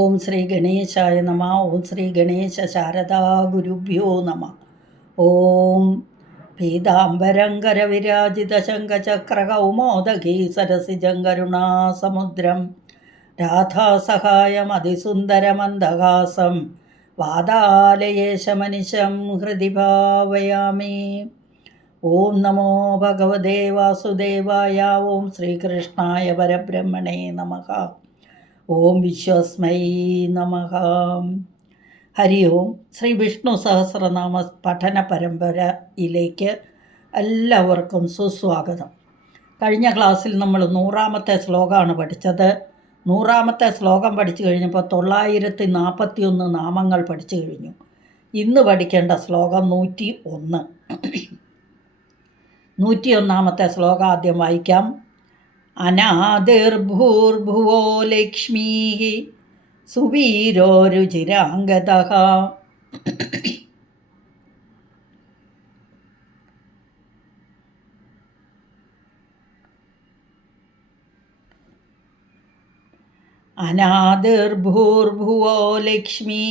ഓം ശ്രീ ഗണേശായ നമ ഓം ശ്രീ ഗണേശ ശാരദാ ഗുരുഭ്യോ നമ. ഓം പീതാംബരങ്കരവിരാജിത ശങ്കചക്രകൗമോദകീ സരസിജം കരുണാസമുദ്രം രാധാസഹായമതിസുന്ദരമന്ദഹാസം വാതാലയേശമനിശം ഹൃദി ഭാവയാമി. ഓം നമോ ഭഗവദേവാസുദേവായ ഓം ശ്രീകൃഷ്ണായ പരബ്രഹ്മണേ നമഃ. ഓം വിശ്വസ്മൈ നമഃ ഹരി ഓം. ശ്രീ വിഷ്ണു സഹസ്രനാമ പഠന പരമ്പരയിലേക്ക് എല്ലാവർക്കും സുസ്വാഗതം. കഴിഞ്ഞ ക്ലാസ്സിൽ നമ്മൾ നൂറാമത്തെ ശ്ലോകമാണ് പഠിച്ചത്. നൂറാമത്തെ ശ്ലോകം പഠിച്ചു കഴിഞ്ഞപ്പോൾ തൊള്ളായിരത്തി നാൽപ്പത്തി ഒന്ന് നാമങ്ങൾ പഠിച്ചു കഴിഞ്ഞു. ഇന്ന് പഠിക്കേണ്ട ശ്ലോകം നൂറ്റി ഒന്ന് നൂറ്റിയൊന്നാമത്തെ ശ്ലോകം ആദ്യം വായിക്കാം. അനാദിർഭൂർഭുവോ ലക്ഷ്മീ സുവീരോ രുചിരാംഗത അനാദിർഭൂർഭുവോ ലക്ഷ്മീ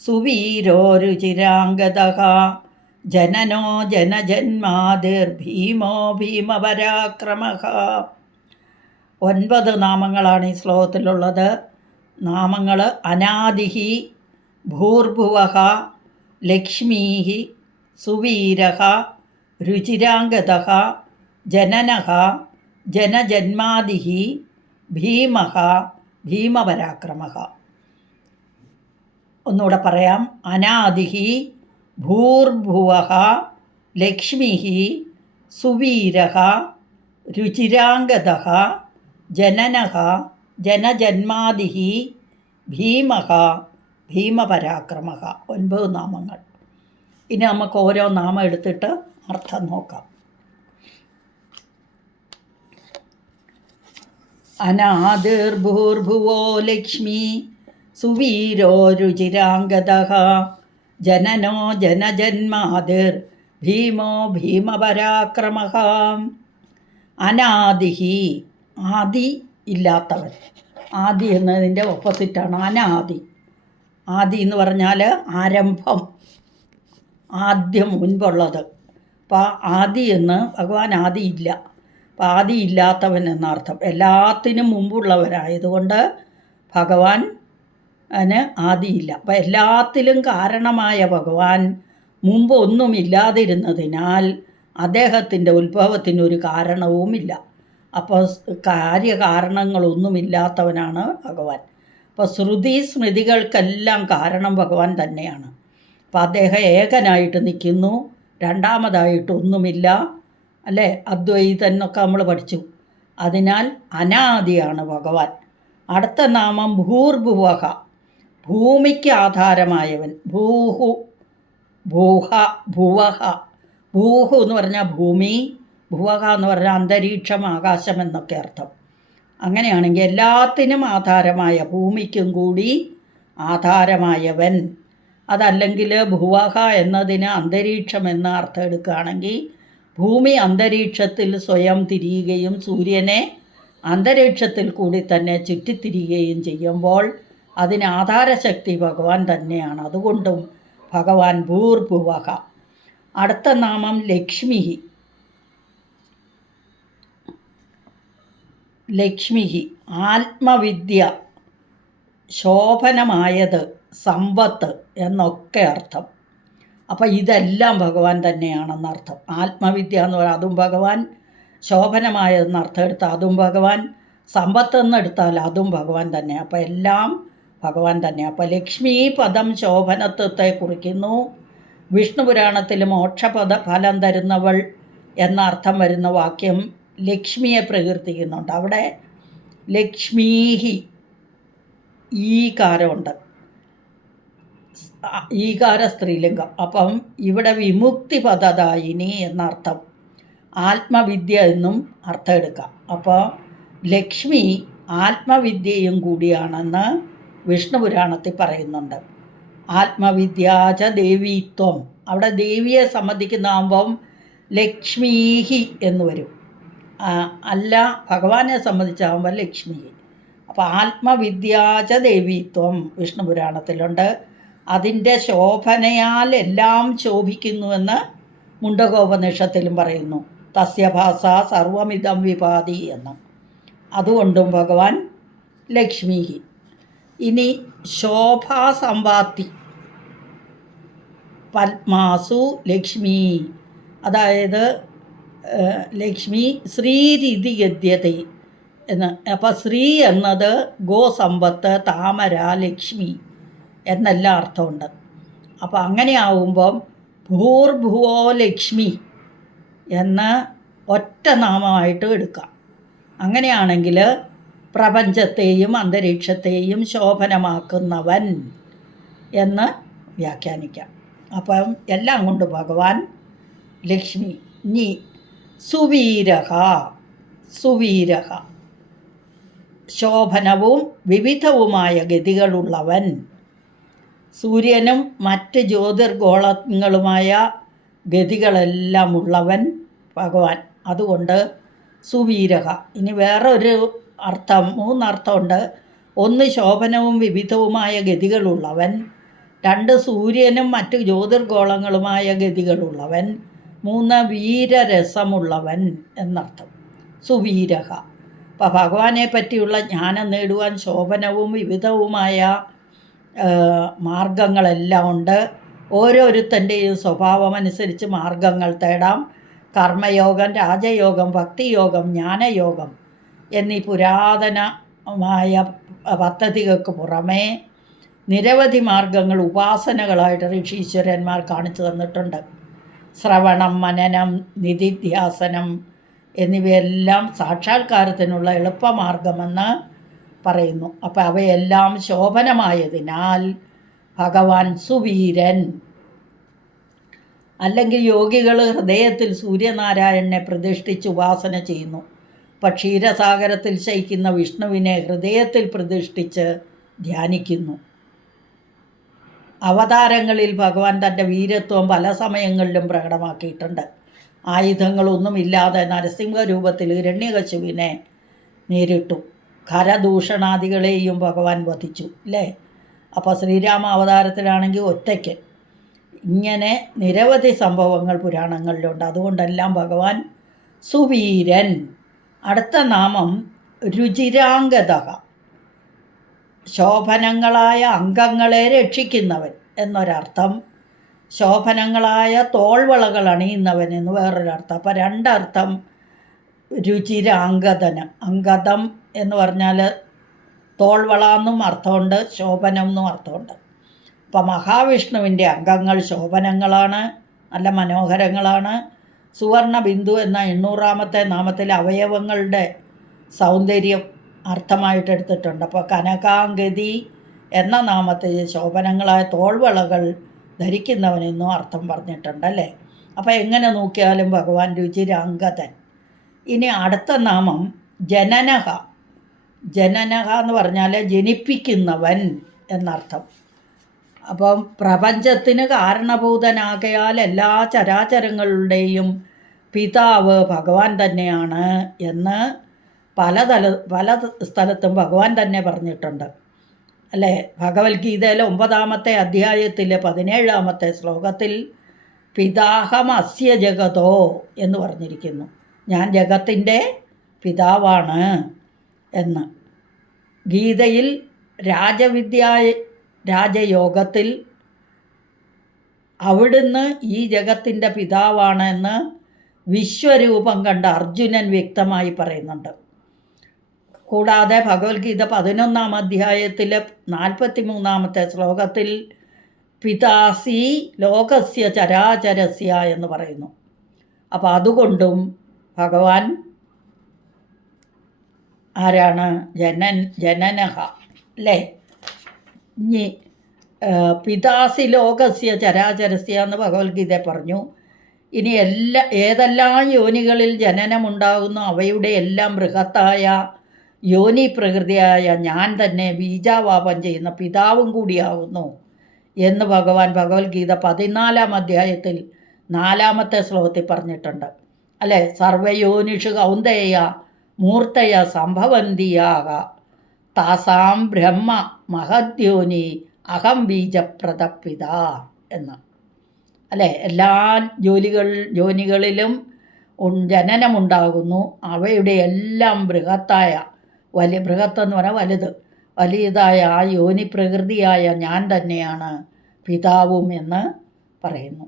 സുവീരോ രുചിരാംഗത ജനനോ ജനജന്മാതിർഭീമോ ഭീമപരാക്രമ ഒൻപത് നാമങ്ങളാണ് ഈ ശ്ലോകത്തിലുള്ളത്. നാമങ്ങൾ അനാദിഹി ഭൂർഭുവഹ ലക്ഷ്മീഹി സുവീരഹ രുചിരാംഗത ജനനഹ ജനജന്മാദിഹി ഭീമഹ ഭീമപരാക്രമ ഒന്നുകൂടെ പറയാം. അനാദിഹി ഭൂർഭുവ ലക്ഷ്മിഹി സുവീരഹ രുചിരാംഗത ജനന ജനജന്മാതിഹി ഭീമ ഭീമപരാക്രമ ഒൻപത് നാമങ്ങൾ. ഇനി നമുക്ക് ഓരോ നാമം എടുത്തിട്ട് അർത്ഥം നോക്കാം. അനാദിർഭൂർഭുവോ ലക്ഷ്മി സുവീരോ രുചിരാംഗത ജനനോ ജനജന്മാതിർ ഭീമോ ഭീമപരാക്രമ അനാദിഹി ആദി ഇല്ലാത്തവൻ. ആദി എന്നതിന്റെ ഓപ്പോസിറ്റാണ് അനാദി. ആദി എന്ന് പറഞ്ഞാൽ ആരംഭം. ആദ്യം മുൻപുള്ളത്. അപ്പോൾ ആദി എന്ന് ഭഗവാൻ ആദി ഇല്ല. അപ്പോൾ ആദി ഇല്ലാത്തവൻ എന്നർത്ഥം. എല്ലാത്തിനും മുമ്പുള്ളവരായതുകൊണ്ട് ഭഗവാൻ അതിന് ആദിയില്ല അപ്പം എല്ലാത്തിലും കാരണമായ ഭഗവാൻ മുമ്പ് ഒന്നുമില്ലാതിരുന്നതിനാൽ അദ്ദേഹത്തിന്റെ ഉത്ഭവത്തിനൊരു കാരണവുമില്ല. അപ്പോൾ കാര്യകാരണങ്ങളൊന്നുമില്ലാത്തവനാണ് ഭഗവാൻ. അപ്പോൾ ശ്രുതി സ്മൃതികൾക്കെല്ലാം കാരണം ഭഗവാൻ തന്നെയാണ്. അപ്പോൾ അദ്ദേഹം ഏകനായിട്ട് നിൽക്കുന്നു. രണ്ടാമതായിട്ടൊന്നുമില്ല. അല്ലേ? അദ്വൈതൻ എന്നൊക്കെ നമ്മൾ പഠിച്ചു. അതിനാൽ അനാദിയാണ് ഭഗവാൻ. അടുത്ത നാമം ഭൂർഭുവഹ. ഭൂമിക്ക് ആധാരമായവൻ. ഭൂഹു ഭൂഹ ഭുവഹ. ഭൂഹു എന്ന് പറഞ്ഞാൽ ഭൂമി. ഭുവഹ എന്ന് പറഞ്ഞാൽ അന്തരീക്ഷം ആകാശം എന്നൊക്കെ അർത്ഥം. അങ്ങനെയാണെങ്കിൽ എല്ലാത്തിനും ആധാരമായ ഭൂമിക്കും കൂടി ആധാരമായവൻ. അതല്ലെങ്കിൽ ഭുവഹ എന്നതിന് അന്തരീക്ഷം എന്ന അർത്ഥം എടുക്കുകയാണെങ്കിൽ ഭൂമി അന്തരീക്ഷത്തിൽ സ്വയം തിരിയുകയും സൂര്യനെ അന്തരീക്ഷത്തിൽ കൂടി തന്നെ ചുറ്റിത്തിരിയുകയും ചെയ്യുമ്പോൾ അതിന് ആധാരശക്തി ഭഗവാൻ തന്നെയാണ്. അതുകൊണ്ടും ഭഗവാൻ ഭൂർഭുവഹ അടുത്ത നാമം ലക്ഷ്മി. ലക്ഷ്മി ആത്മവിദ്യ ശോഭനമായത് സമ്പത്ത് എന്നൊക്കെ അർത്ഥം. അപ്പോൾ ഇതെല്ലാം ഭഗവാൻ തന്നെയാണെന്നർത്ഥം ആത്മവിദ്യ എന്ന് പറയുന്നത് അതും ഭഗവാൻ ശോഭനമായതെന്ന് അർത്ഥം എടുത്താൽ അതും ഭഗവാൻ സമ്പത്ത് എന്നെടുത്താൽ അതും ഭഗവാൻ തന്നെ. അപ്പോൾ എല്ലാം ഭഗവാൻ തന്നെ. അപ്പോൾ ലക്ഷ്മി പദം ശോഭനത്വത്തെ കുറിക്കുന്നു. വിഷ്ണു പുരാണത്തിൽ മോക്ഷപദ ഫലം തരുന്നവൾ എന്ന അർത്ഥം വരുന്ന വാക്യം ലക്ഷ്മിയെ പ്രകീർത്തിക്കുന്നുണ്ട്. അവിടെ ലക്ഷ്മീഹി ഈകാരമുണ്ട് ഈകാര സ്ത്രീലിംഗം. അപ്പം ഇവിടെ വിമുക്തി പദദായിനി എന്നർത്ഥം. ആത്മവിദ്യ എന്നും അർത്ഥം എടുക്കാം. അപ്പോൾ ലക്ഷ്മി ആത്മവിദ്യയും കൂടിയാണെന്ന് വിഷ്ണു പുരാണത്തിൽ പറയുന്നുണ്ട്. ആത്മവിദ്യാച ദേവീത്വം. അവിടെ ദേവിയെ സംബന്ധിക്കുന്നതാകുമ്പം ലക്ഷ്മീഹി എന്ന് വരും. അല്ല ഭഗവാനെ സംബന്ധിച്ചാകുമ്പോൾ ലക്ഷ്മി അപ്പോൾ ആത്മവിദ്യാച ദേവീത്വം വിഷ്ണുപുരാണത്തിലുണ്ട്. അതിന്റെ ശോഭനയാൽ എല്ലാം ശോഭിക്കുന്നുവെന്ന് മുണ്ടകോപനിഷത്തിലും പറയുന്നു. തസ്യഭാസ സർവമിതം വിപാതി എന്ന്. അതുകൊണ്ടും ഭഗവാൻ ലക്ഷ്മി ഇനി ശോഭാസമ്പാത്തി പത്മാസു ലക്ഷ്മി. അതായത് ലക്ഷ്മി ശ്രീരിതി ഗദ്യത എന്ന്. അപ്പോൾ ശ്രീ എന്നത് ഗോസമ്പത്ത് താമര ലക്ഷ്മി എന്നെല്ലാം അർത്ഥമുണ്ട്. അപ്പോൾ അങ്ങനെയാവുമ്പം ഭൂർഭുവോ ലക്ഷ്മി എന്ന് ഒറ്റ നാമമായിട്ട് എടുക്കാം. അങ്ങനെയാണെങ്കിൽ പ്രപഞ്ചത്തെയും അന്തരീക്ഷത്തെയും ശോഭനമാക്കുന്നവൻ എന്ന് വ്യാഖ്യാനിക്കാം. അപ്പം എല്ലാം കൊണ്ട് ഭഗവാൻ ലക്ഷ്മി. നീ സുവീരഹ സുവീരഹ. ശോഭനവും വിവിധവുമായ ഗതികളുള്ളവൻ. സൂര്യനും മറ്റ് ജ്യോതിർഗോളങ്ങളുമായ ഗതികളെല്ലാം ഉള്ളവൻ ഭഗവാൻ. അതുകൊണ്ട് സുവീരഹ. ഇനി വേറൊരു അർത്ഥം മൂന്നർത്ഥമുണ്ട്. ഒന്ന് ശോഭനവും വിവിധവുമായ ഗതികളുള്ളവൻ. രണ്ട് സൂര്യനും മറ്റ് ജ്യോതിർഗോളങ്ങളുമായ ഗതികളുള്ളവൻ. മൂന്ന് വീരരസമുള്ളവൻ എന്നർത്ഥം. സുവീരഹ അപ്പം ഭഗവാനെ പറ്റിയുള്ള ജ്ഞാനം നേടുവാൻ ശോഭനവും വിവിധവുമായ മാർഗങ്ങളെല്ലാം ഉണ്ട്. ഓരോരുത്തന്റെയും സ്വഭാവം അനുസരിച്ച് മാർഗങ്ങൾ തേടാം. കർമ്മയോഗം രാജയോഗം ഭക്തിയോഗം ജ്ഞാനയോഗം എന്നീ പുരാതനമായ പദ്ധതികൾക്ക് പുറമേ നിരവധി മാർഗങ്ങൾ ഉപാസനകളായിട്ട് ഋഷീശ്വരന്മാർ കാണിച്ചു തന്നിട്ടുണ്ട്. ശ്രവണം മനനം നിധിധ്യാസനം എന്നിവയെല്ലാം സാക്ഷാത്കാരത്തിനുള്ള എളുപ്പമാർഗമെന്ന് പറയുന്നു. അപ്പോൾ അവയെല്ലാം ശോഭനമായതിനാൽ ഭഗവാൻ സുവീരൻ അല്ലെങ്കിൽ യോഗികൾ ഹൃദയത്തിൽ സൂര്യനാരായണനെ പ്രതിഷ്ഠിച്ച് ഉപാസന ചെയ്യുന്നു. അപ്പം ക്ഷീരസാഗരത്തിൽ ശയിക്കുന്ന വിഷ്ണുവിനെ ഹൃദയത്തിൽ പ്രതിഷ്ഠിച്ച് ധ്യാനിക്കുന്നു. അവതാരങ്ങളിൽ ഭഗവാൻ തന്റെ വീരത്വം പല സമയങ്ങളിലും പ്രകടമാക്കിയിട്ടുണ്ട്. ആയുധങ്ങളൊന്നുമില്ലാതെ നരസിംഹ രൂപത്തിൽ ഹിരണ്യകശുവിനെ നേരിട്ടു. കരദൂഷണാദികളെയും ഭഗവാൻ വധിച്ചു അല്ലേ അപ്പോൾ ശ്രീരാമ അവതാരത്തിലാണെങ്കിൽ ഒറ്റയ്ക്ക്. ഇങ്ങനെ നിരവധി സംഭവങ്ങൾ പുരാണങ്ങളിലുണ്ട്. അതുകൊണ്ടെല്ലാം ഭഗവാൻ സുവീരൻ. അടുത്ത നാമം രുചിരാംഗത ശോഭനങ്ങളായ അംഗങ്ങളെ രക്ഷിക്കുന്നവൻ എന്നൊരർത്ഥം. ശോഭനങ്ങളായ തോൾവളകൾ അണിയുന്നവൻ എന്ന് വേറൊരർത്ഥം. അപ്പം രണ്ടർത്ഥം രുചിരാംഗതന് അംഗതം എന്ന് പറഞ്ഞാൽ തോൾവള എന്നും അർത്ഥമുണ്ട് ശോഭനം എന്നും അർത്ഥമുണ്ട്. അപ്പം മഹാവിഷ്ണുവിന്റെ അംഗങ്ങൾ ശോഭനങ്ങളാണ് നല്ല മനോഹരങ്ങളാണ്. സുവർണ ബിന്ദു എന്ന എണ്ണൂറാമത്തെ നാമത്തിലെ അവയവങ്ങളുടെ സൗന്ദര്യം അർത്ഥമായിട്ട് എടുത്തിട്ടുണ്ട് അപ്പോൾ കനകാംഗതി എന്ന നാമത്തിൽ ശോഭനങ്ങളായ തോൾവളകൾ ധരിക്കുന്നവനെന്നും അർത്ഥം പറഞ്ഞിട്ടുണ്ട് അല്ലേ? അപ്പോൾ എങ്ങനെ നോക്കിയാലും ഭഗവാൻ രുചിരാംഗതൻ ഇനി അടുത്ത നാമം ജനനഹ. ജനനഹ എന്ന് പറഞ്ഞാൽ ജനിപ്പിക്കുന്നവൻ എന്നർത്ഥം. അപ്പം പ്രപഞ്ചത്തിന് കാരണഭൂതനാകയാൽ എല്ലാ ചരാചരങ്ങളുടെയും പിതാവ് ഭഗവാൻ തന്നെയാണ് എന്ന് പല തല പല സ്ഥലത്തും ഭഗവാൻ തന്നെ പറഞ്ഞിട്ടുണ്ട്. അല്ലേ? ഭഗവത്ഗീതയിലെ ഒമ്പതാമത്തെ അധ്യായത്തിലെ പതിനേഴാമത്തെ ശ്ലോകത്തിൽ പിതാഹമസ്യ ജഗതോ എന്ന് പറഞ്ഞിരിക്കുന്നു. ഞാൻ ജഗത്തിന്റെ പിതാവാണ് എന്ന്. ഗീതയിൽ രാജവിദ്യ രാജയോഗത്തിൽ അവിടുന്ന് ഈ ജഗത്തിന്റെ പിതാവാണെന്ന് വിശ്വരൂപം കണ്ട അർജുനൻ വ്യക്തമായി പറയുന്നുണ്ട്. കൂടാതെ ഭഗവത്ഗീത പതിനൊന്നാം അധ്യായത്തിലെ നാൽപ്പത്തി മൂന്നാമത്തെ ശ്ലോകത്തിൽ പിതാസി ലോകസ്യ ചരാചരസ്യ എന്ന് പറയുന്നു. അപ്പോൾ അതുകൊണ്ടും ഭഗവാൻ ആരാണ്? ജനൻ ജനനഹ അല്ലേ? ഇനി പിതാസി ലോകസ്യ ചരാചരസ്യ എന്ന് ഭഗവത്ഗീത പറഞ്ഞു. ഇനി എല്ലാ ഏതെല്ലാം യോനികളിൽ ജനനമുണ്ടാകുന്നു അവയുടെ എല്ലാം ബൃഹത്തായ യോനി പ്രകൃതിയായ ഞാൻ തന്നെ ബീജാവാപം ചെയ്യുന്ന പിതാവും കൂടിയാവുന്നു എന്ന് ഭഗവാൻ ഭഗവത്ഗീത പതിനാലാം അധ്യായത്തിൽ നാലാമത്തെ ശ്ലോകത്തിൽ പറഞ്ഞിട്ടുണ്ട്. അല്ലേ? സർവയോനിഷു കൗന്ദയ മൂർത്തയ സംഭവന്തിയാക. താസാം ബ്രഹ്മ മഹദ്യോനി അഹം ബീജപ്രദപിത എന്ന്. അല്ലേ? എല്ലാ ജോലികൾ ജോലികളിലും ജനനമുണ്ടാകുന്നു. അവയുടെ എല്ലാം ബൃഹത്തായ വലിയ ബൃഹത്ത് എന്ന് പറഞ്ഞാൽ വലുത്. വലിയതായ ആ യോനി പ്രകൃതിയായ ഞാൻ തന്നെയാണ് പിതാവും എന്ന് പറയുന്നു.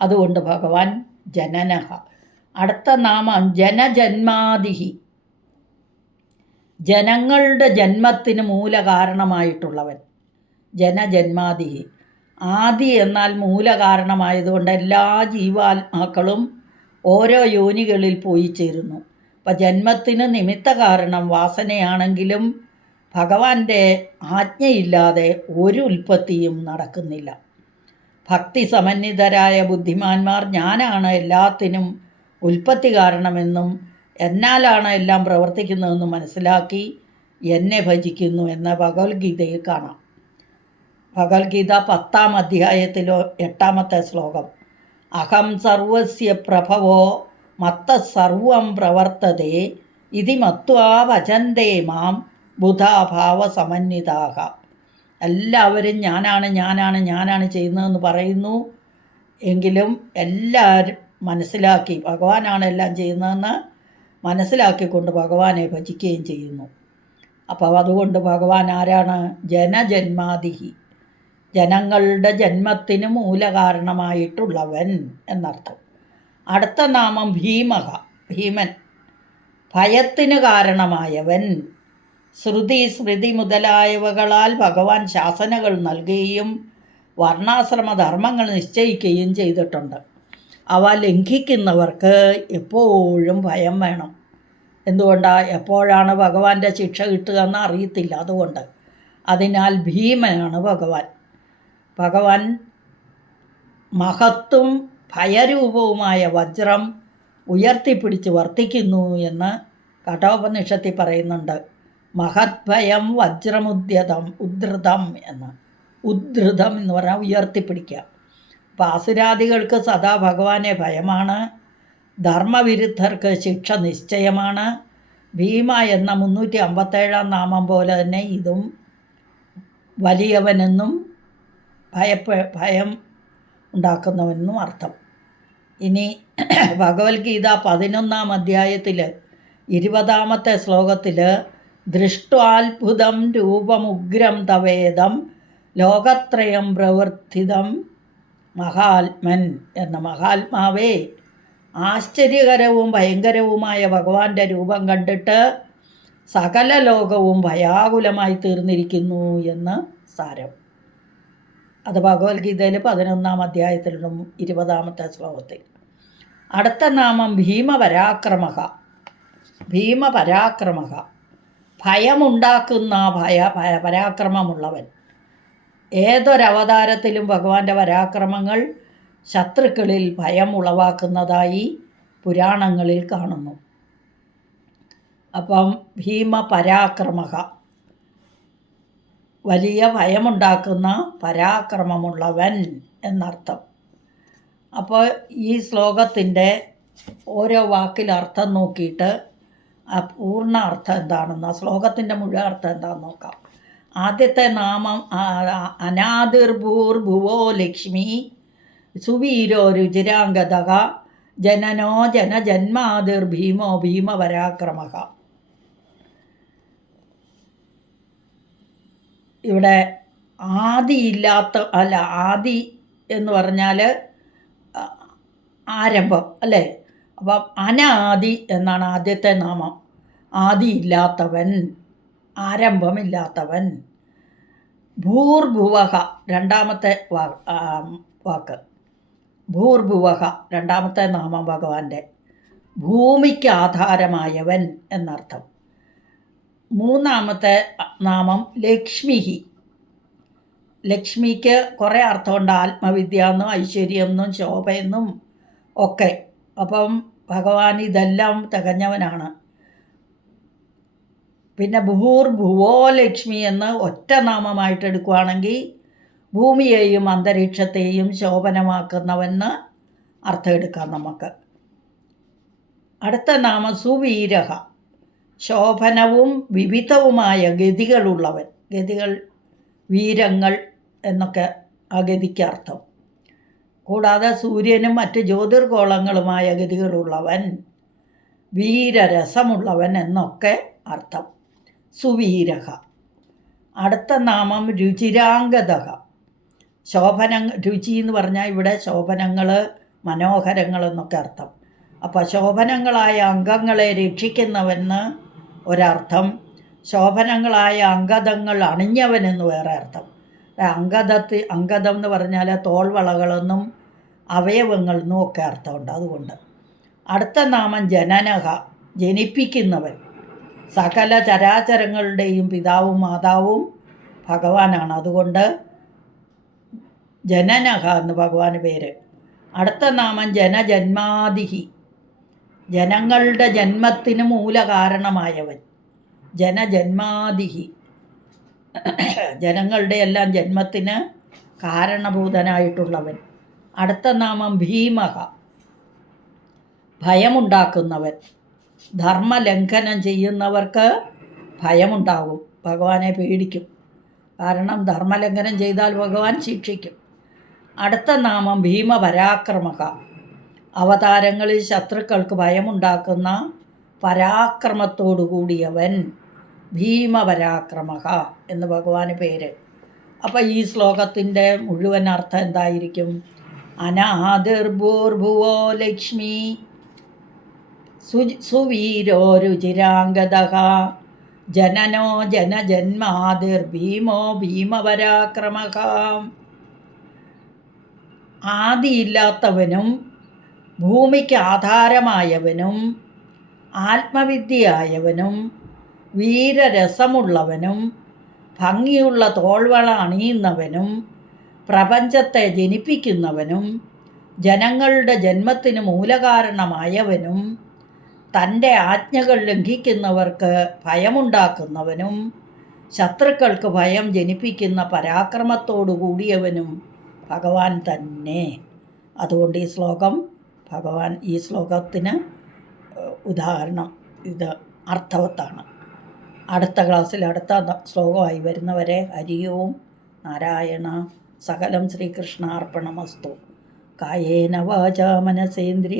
അതുകൊണ്ട് ഭഗവാൻ ജനനഹ. അടുത്ത നാമം ജനജന്മാതിഹി ജനങ്ങളുടെ ജന്മത്തിന് മൂലകാരണമായിട്ടുള്ളവൻ ജനജന്മാതിഹി ആദി എന്നാൽ മൂലകാരണമായതുകൊണ്ട് എല്ലാ ജീവാത്മാക്കളും ഓരോ യോനികളിൽ പോയി ചേരുന്നു. അപ്പം ജന്മത്തിന് നിമിത്ത കാരണം വാസനയാണെങ്കിലും ഭഗവാന്റെ ആജ്ഞയില്ലാതെ ഒരു ഉൽപ്പത്തിയും നടക്കുന്നില്ല. ഭക്തി സമന്വിതരായ ബുദ്ധിമാന്മാർ ഞാനാണ് എല്ലാത്തിനും ഉൽപ്പത്തി കാരണമെന്നും എന്നാലാണ് എല്ലാം പ്രവർത്തിക്കുന്നതെന്നും മനസ്സിലാക്കി എന്നെ ഭജിക്കുന്നു എന്ന ഭഗവത്ഗീതയിൽ കാണാം. ഭഗവത്ഗീത പത്താം അധ്യായത്തിലോ എട്ടാമത്തെ ശ്ലോകം. അഹം സർവസ്യ പ്രഭവോ മത്ത സർവം പ്രവർത്തതേ ഇതി മത്വാ ഭജന്തേ മാം ബുധാഭാവ സമന്വിതാഹ. എല്ലാവരും ഞാനാണ് ഞാനാണ് ഞാനാണ് ചെയ്യുന്നതെന്ന് പറയുന്നു. എങ്കിലും എല്ലാവരും മനസ്സിലാക്കി ഭഗവാനാണ് എല്ലാം ചെയ്യുന്നതെന്ന് മനസ്സിലാക്കിക്കൊണ്ട് ഭഗവാനെ ഭജിക്കുകയും ചെയ്യുന്നു. അപ്പോൾ അതുകൊണ്ട് ഭഗവാൻ ആരാണ്? ജനജന്മാതിഹി ജനങ്ങളുടെ ജന്മത്തിന് മൂലകാരണമായിട്ടുള്ളവൻ എന്നർത്ഥം. അടുത്ത നാമം ഭീമക ഭീമൻ. ഭയത്തിന് കാരണമായവൻ. ശ്രുതി സ്മൃതി മുതലായവകളാൽ ഭഗവാൻ ശാസനകൾ നൽകുകയും വർണാശ്രമ ധർമ്മങ്ങൾ നിശ്ചയിക്കുകയും ചെയ്തിട്ടുണ്ട്. അവ ലംഘിക്കുന്നവർക്ക് എപ്പോഴും ഭയം വേണം. എന്തുകൊണ്ടാണ് എപ്പോഴാണ് ഭഗവാന്റെ ശിക്ഷ കിട്ടുക എന്ന് അറിയത്തില്ല അതുകൊണ്ട്. അതിനാൽ ഭീമനാണ് ഭഗവാൻ. ഭഗവാൻ മഹത്വം ഭയരൂപവുമായ വജ്രം ഉയർത്തിപ്പിടിച്ച് വർത്തിക്കുന്നു എന്ന് കഠോപനിഷത്തിൽ പറയുന്നുണ്ട്. മഹത്ഭയം വജ്രമുദ്യതം ഉദ്ധൃതം എന്ന്. ഉദ്ധൃതം എന്ന് പറഞ്ഞാൽ ഉയർത്തിപ്പിടിക്കുക. അപ്പോൾ അസുരാദികൾക്ക് സദാ ഭഗവാനെ ഭയമാണ്. ധർമ്മവിരുദ്ധർക്ക് ശിക്ഷ നിശ്ചയമാണ്. ഭീമ എന്ന മുന്നൂറ്റി അമ്പത്തേഴാം നാമം പോലെ തന്നെ ഇതും വലിയവനെന്നും ഭയപ്പെ ഭയം ഉണ്ടാക്കുന്നവനെന്നും അർത്ഥം. ഇനി ഭഗവത്ഗീത പതിനൊന്നാം അധ്യായത്തിൽ ഇരുപതാമത്തെ ശ്ലോകത്തിൽ ദൃഷ്ടാത്ഭുതം രൂപമുഗ്രം തവേദം ലോകത്രയം പ്രവർത്തിതം മഹാത്മൻ എന്ന മഹാത്മാവേ. ആശ്ചര്യകരവും ഭയങ്കരവുമായ ഭഗവാന്റെ രൂപം കണ്ടിട്ട് സകല ലോകവും ഭയാകുലമായി തീർന്നിരിക്കുന്നു എന്ന് സാരം. അത് ഭഗവത്ഗീതയിൽ പതിനൊന്നാം അധ്യായത്തിലും ഇരുപതാമത്തെ ശ്ലോകത്തിൽ. അടുത്ത നാമം ഭീമപരാക്രമക ഭീമപരാക്രമക ഭയമുണ്ടാക്കുന്ന ഭയ ഭയ പരാക്രമമുള്ളവൻ. ഏതൊരവതാരത്തിലും ഭഗവാന്റെ പരാക്രമങ്ങൾ ശത്രുക്കളിൽ ഭയം ഉളവാക്കുന്നതായി പുരാണങ്ങളിൽ കാണുന്നു. അപ്പം ഭീമപരാക്രമക വലിയ ഭയമുണ്ടാക്കുന്ന പരാക്രമമുള്ളവൻ എന്നർത്ഥം. അപ്പോൾ ഈ ശ്ലോകത്തിന്റെ ഓരോ വാക്കിൽ അർത്ഥം നോക്കിയിട്ട് ആ പൂർണ അർത്ഥം എന്താണെന്ന് ശ്ലോകത്തിന്റെ മുഴുവൻ അർത്ഥം എന്താണെന്ന് നോക്കാം. ആദ്യത്തെ നാമം അനാദിർഭൂർഭുവോ ലക്ഷ്മി സുവീരോ രുചിരാംഗതക ജനനോ ജനജന്മാതിർ ഭീമോ ഭീമപരാക്രമക ഇവിടെ ആദിയില്ലാത്ത അല്ല ആദി എന്ന് പറഞ്ഞാൽ ആരംഭം അല്ലേ? അപ്പം അനാദി എന്നാണ് ആദ്യത്തെ നാമം. ആദിയില്ലാത്തവൻ ആരംഭമില്ലാത്തവൻ. ഭൂർഭുവഹ രണ്ടാമത്തെ വാക്ക്. ഭൂർഭുവഹ രണ്ടാമത്തെ നാമം ഭഗവാന്റെ. ഭൂമിക്ക് ആധാരമായവൻ എന്നർത്ഥം. മൂന്നാമത്തെ നാമം ലക്ഷ്മിഹി. ലക്ഷ്മിക്ക് കുറേ അർത്ഥമുണ്ട്. ആത്മവിദ്യ എന്നും ഐശ്വര്യം എന്നും ശോഭയെന്നും ഒക്കെ. അപ്പം ഭഗവാൻ ഇതെല്ലാം തികഞ്ഞവനാണ്. പിന്നെ ഭൂർ ഭുവോ ലക്ഷ്മി എന്ന് ഒറ്റ നാമമായിട്ട് എടുക്കുകയാണെങ്കിൽ ഭൂമിയെയും അന്തരീക്ഷത്തെയും ശോഭനമാക്കുന്നവെന്ന് അർത്ഥം എടുക്കാം നമുക്ക്. അടുത്ത നാമം സുവീരഹ. ശോഭനവും വിവിധവുമായ ഗതികളുള്ളവൻ. ഗതികൾ വീരങ്ങൾ എന്നൊക്കെ ആ ഗതിക്ക് അർത്ഥം. കൂടാതെ സൂര്യനും മറ്റ് ജ്യോതിർഗോളങ്ങളുമായ ഗതികളുള്ളവൻ വീരരസമുള്ളവൻ എന്നൊക്കെ അർത്ഥം. സുവീരഹ. അടുത്ത നാമം രുചിരാംഗതക ശോഭന രുചി എന്ന് പറഞ്ഞാൽ ഇവിടെ ശോഭനങ്ങൾ മനോഹരങ്ങൾ എന്നൊക്കെ അർത്ഥം. അപ്പോൾ ശോഭനങ്ങളായ അംഗങ്ങളെ രക്ഷിക്കുന്നവെന്ന് ഒരർത്ഥം. ശോഭനങ്ങളായ അംഗതങ്ങൾ അണിഞ്ഞവനെന്ന് വേറെ അർത്ഥം. അംഗതത്തി അംഗതം എന്ന് പറഞ്ഞാൽ തോൾവളകളെന്നും അവയവങ്ങളെന്നും ഒക്കെ അർത്ഥമുണ്ട് അതുകൊണ്ട്. അടുത്ത നാമം ജനനഹ ജനിപ്പിക്കുന്നവൻ. സകല ചരാചരങ്ങളുടെയും പിതാവും മാതാവും ഭഗവാനാണ്. അതുകൊണ്ട് ജനനഹ എന്ന് ഭഗവാന് പേര്. അടുത്ത നാമം ജനജന്മാദിഹി. ജനങ്ങളുടെ ജന്മത്തിന് മൂലകാരണമായവൻ. ജനജന്മാതിഹി ജനങ്ങളുടെ എല്ലാം ജന്മത്തിന് കാരണഭൂതനായിട്ടുള്ളവൻ. അടുത്ത നാമം ഭീമഹ. ഭയമുണ്ടാക്കുന്നവൻ. ധർമ്മലംഘനം ചെയ്യുന്നവർക്ക് ഭയമുണ്ടാകും. ഭഗവാനെ പേടിക്കും. കാരണം ധർമ്മലംഘനം ചെയ്താൽ ഭഗവാൻ ശിക്ഷിക്കും. അടുത്ത നാമം ഭീമപരാക്രമക അവതാരങ്ങളിൽ ശത്രുക്കൾക്ക് ഭയമുണ്ടാക്കുന്ന പരാക്രമത്തോടു കൂടിയവൻ ഭീമപരാക്രമക എന്ന് ഭഗവാന് പേര്. അപ്പോൾ ഈ ശ്ലോകത്തിന്റെ മുഴുവൻ അർത്ഥം എന്തായിരിക്കും? അനാദിർഭൂർഭുവോ ലക്ഷ്മി സു സുവീരോ രുചിരാംഗത ജനനോ ജനജന്മാതിർഭീമോ ഭീമപരാക്രമ ആദിയില്ലാത്തവനും ഭൂമിക്ക് ആധാരമായവനും ആത്മവിദ്യയായവനും വീരരസമുള്ളവനും ഭംഗിയുള്ള തോൾവള അണിയുന്നവനും പ്രപഞ്ചത്തെ ജനിപ്പിക്കുന്നവനും ജനങ്ങളുടെ ജന്മത്തിന് മൂലകാരണമായവനും തന്റെ ആജ്ഞകൾ ലംഘിക്കുന്നവർക്ക് ഭയമുണ്ടാക്കുന്നവനും ശത്രുക്കൾക്ക് ഭയം ജനിപ്പിക്കുന്ന പരാക്രമത്തോടു കൂടിയവനും ഭഗവാൻ തന്നെ. അതുകൊണ്ട് ഈ ശ്ലോകം ഭഗവാൻ ഈ ശ്ലോകത്തിന് ഉദാഹരണം. ഇത് അർത്ഥവത്താണ്. അടുത്ത ക്ലാസ്സിൽ അടുത്ത ശ്ലോകമായി വരുന്നവരെ ഹരിയോം നാരായണ സകലം ശ്രീകൃഷ്ണാർപ്പണമസ്തു. കായേന വാച മനസേന്ദ്രിയ